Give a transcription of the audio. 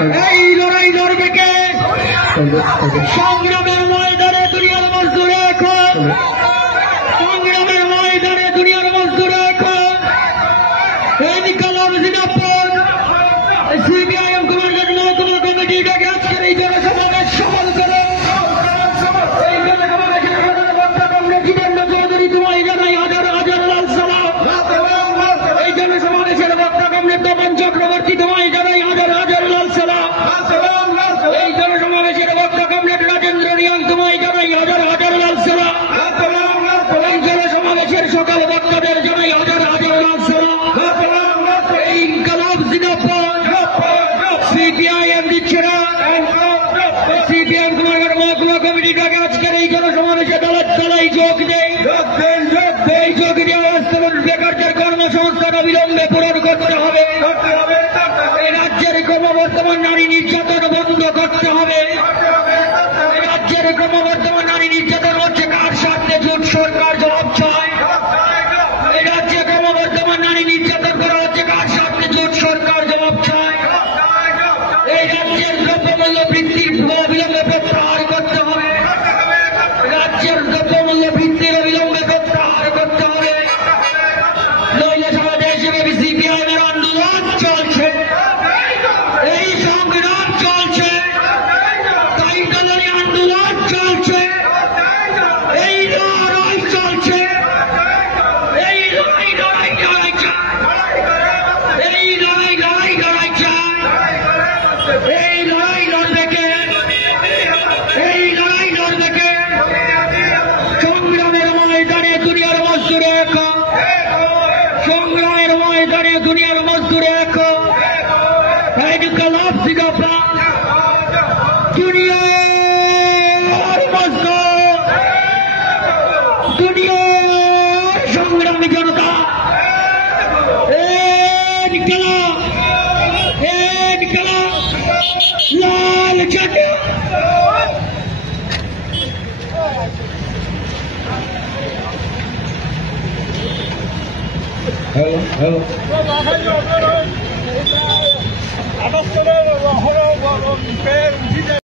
এই লড়াই লড়বে কে? সংগ্রামের ময়দানে দুনিয়ার মজদুর এখন, সংগ্রামের ময়দানে দুনিয়ার মজদুর এখন ইনকলাব জিন্দাবাদ। সিপিআইএম কুমারগঞ্জ মহকুমা কমিটিটাকে আজকের এই জনসমাবেশ সফল করে এই জনসমাবেশের প্রধান বক্তা কমরেড জিতেন্দ্র চৌধুরী তোমায় জানাই হাজার হাজার লাল সালাম। এই জনসমাবেশের বক্তা কমরেড তপন চক্রবর্তী তোমায় জানাই হাজার হাজার লাল সালাম। এই জনসমাবেশের বক্তা কমরেড রাজেন্দ্র রিয়াং তোমায় জানাই হাজার হাজার লাল সালাম। এই জনসমাবেশের সকল বক্তাদের জানাই হাজার হাজার লাল সালাম। এই ইনকলাব জিন্দাবাদ। সিপিআইএম দিচ্ছে না, সিপিএম কুমারগঞ্জ মহকুমা কমিটিটাকে আজকের এই জনসমাবেশে দলাই যোগ দেয়। এই যোগ দিয়ে বাস্তবায়ন বেকারদের কর্মসংস্থান অবিলম্বে পূরণ করতে হবে। এই রাজ্যের ক্রমবর্ধমান নারী নির্যাতন বন্ধ করতে হবে। এই রাজ্যের ক্রমবর্ধমান নারী নির্যাতন হচ্ছে কার স্বার্থে? জোট সরকার জবাব চায়। এই রাজ্যে ক্রমবর্ধমান নারী নির্যাতন করা হচ্ছে কার স্বার্থে? জোট সরকার জবাব চায়। এই রাজ্যের দ্রব্যমূল্য বৃদ্ধির অবিলম্বে প্রত্যাহার করতে হবে। রাজ্যের দ্রব্যমূল্য বৃদ্ধির অবিলম্বে প্রত্যাহার করতে হবে। নইলে সারা দেশব্যাপী সিপিআইএমের আন্দোলন চলছে, এই সংগ্রাম চলছে, তাই দলের আন্দোলন চলছে, এই লড়াই চলছে, এই লড়াই চায়, এই লড়াই চায়। এই লড়াই লড়বে কে? এই লড়াই লড়বে কে? সংগ্রামের ময়দানে দুনিয়ার মজদুর এক, সংগ্রামের ময়দানে দুনিয়ার মজদুর এক। ইনকলাব জিন্দাবাদ। দুনিয়ার মজদুর, দুনিয়ার সংগ্রামী জনতা, ইনকলাব, ইনকলাব, লাল ঝান্ডা। Hello.